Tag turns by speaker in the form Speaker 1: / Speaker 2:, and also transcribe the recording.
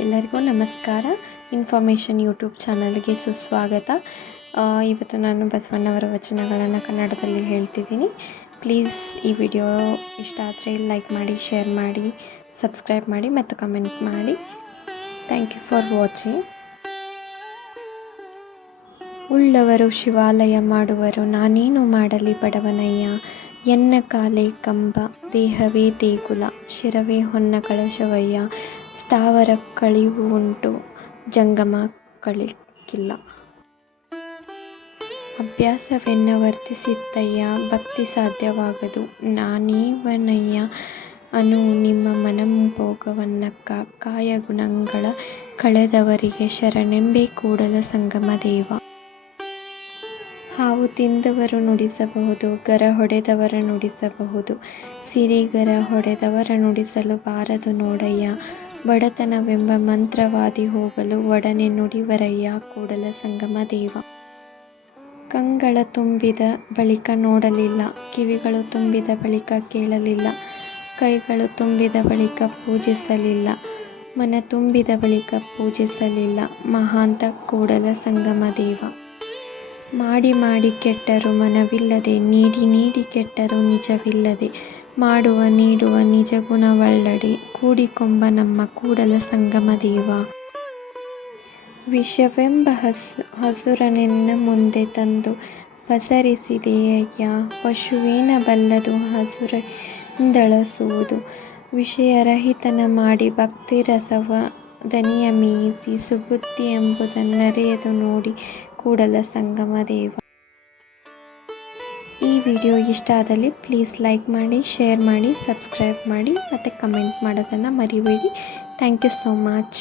Speaker 1: ಎಲ್ಲರಿಗೂ ನಮಸ್ಕಾರ. Information YouTube ಚಾನಲ್ಗೆ ಸುಸ್ವಾಗತ. ಇವತ್ತು ನಾನು ಬಸವಣ್ಣವರ ವಚನಗಳನ್ನು ಕನ್ನಡದಲ್ಲಿ ಹೇಳ್ತಿದ್ದೀನಿ. ಪ್ಲೀಸ್ ಈ ವಿಡಿಯೋ ಇಷ್ಟ ಆದರೆ ಲೈಕ್ ಮಾಡಿ ಶೇರ್ ಮಾಡಿ ಸಬ್ಸ್ಕ್ರೈಬ್ ಮಾಡಿ ಮತ್ತು ಕಮೆಂಟ್ ಮಾಡಿ. ಥ್ಯಾಂಕ್ ಯು ಫಾರ್ ವಾಚಿಂಗ್ ಉಳ್ಳವರು ಶಿವಾಲಯ ಮಾಡುವರು, ನಾನೇನು ಮಾಡಲಿ ಬಡವನಯ್ಯ? ಎನ್ನ ಕಾಲೇ ಕಂಬ, ದೇಹವೇ ದೇಗುಲ, ಶಿರವೇ ಹೊನ್ನ ಕಳಶವಯ್ಯ ಸ್ಥಾವರ ಕಳಿವು ಉಂಟು, ಜಂಗಮ ಕಳಿಕಿಲ್ಲ. ಅಭ್ಯಾಸವೆನ್ನ ವರ್ತಿಸಿದ್ದಯ್ಯ, ಭಕ್ತಿ ಸಾಧ್ಯವಾಗದು. ನಾನೀವನಯ್ಯ, ಅನು ನಿಮ್ಮ ಮನಂಭೋಗವನ್ನಕ್ಕ ಕಾಯ ಗುಣಗಳ ಕಳೆದವರಿಗೆ ಶರಣೆಂಬೆ ಕೂಡಲ ಸಂಗಮ ದೇವ. ಹಾವು ತಿಂದವರು ನುಡಿಸಬಹುದು, ಗರ ಹೊಡೆದವರ ನುಡಿಸಬಹುದು. ಸಿರಿಗರ ಹೊಡೆದವರ ನುಡಿಸಲು ಬಾರದು ನೋಡಯ್ಯ. ಬಡತನವೆಂಬ ಮಂತ್ರವಾದಿ ಹೋಗಲು ಒಡನೆ ನುಡಿವರಯ್ಯ ಕೂಡಲ ಸಂಗಮ ದೇವ. ಕಂಗಳ ತುಂಬಿದ ಬಳಿಕ ನೋಡಲಿಲ್ಲ, ಕಿವಿಗಳು ತುಂಬಿದ ಬಳಿಕ ಕೇಳಲಿಲ್ಲ, ಕೈಗಳು ತುಂಬಿದ ಬಳಿಕ ಪೂಜಿಸಲಿಲ್ಲ, ಮನ ತುಂಬಿದ ಬಳಿಕ ಪೂಜಿಸಲಿಲ್ಲ, ಮಹಾಂತ ಕೂಡಲ ಸಂಗಮ ದೇವ. ಮಾಡಿ ಮಾಡಿ ಕೆಟ್ಟರು ಮನವಿಲ್ಲದೆ, ನೀಡಿ ನೀಡಿ ಕೆಟ್ಟರು ನಿಜವಿಲ್ಲದೆ, ಮಾಡುವ ನೀಡುವ ನಿಜ ಗುಣವಲ್ಲಡೆ ಕೂಡಿಕೊಂಬ ನಮ್ಮ ಕೂಡಲ ಸಂಗಮ ದೇವ. ವಿಷವೆಂಬ ಹಸು, ಹಸುರನೆನ್ನ ಮುಂದೆ ತಂದು ಪಸರಿಸಿದೆಯಯ್ಯ ಪಶುವೇನ ಬಲ್ಲದು ಹಸುರಿಂದಳಸುವುದು ವಿಷಯರಹಿತನ ಮಾಡಿ ಭಕ್ತಿ ರಸವ ದನಿಯ ಮೀಸಿ ಸುಬುದ್ಧಿ ಎಂಬುದನ್ನರಿಯದು ನೋಡಿ ಕೂಡಲ ಸಂಗಮ ದೇವ. ಈ ವಿಡಿಯೋ ಇಷ್ಟ ಆದಲ್ಲಿ ಪ್ಲೀಸ್ ಲೈಕ್ ಮಾಡಿ ಶೇರ್ ಮಾಡಿ ಸಬ್ಸ್ಕ್ರೈಬ್ ಮಾಡಿ, ಮತ್ತು ಕಮೆಂಟ್ ಮಾಡೋದನ್ನು ಮರಿಬೇಡಿ. Thank you so much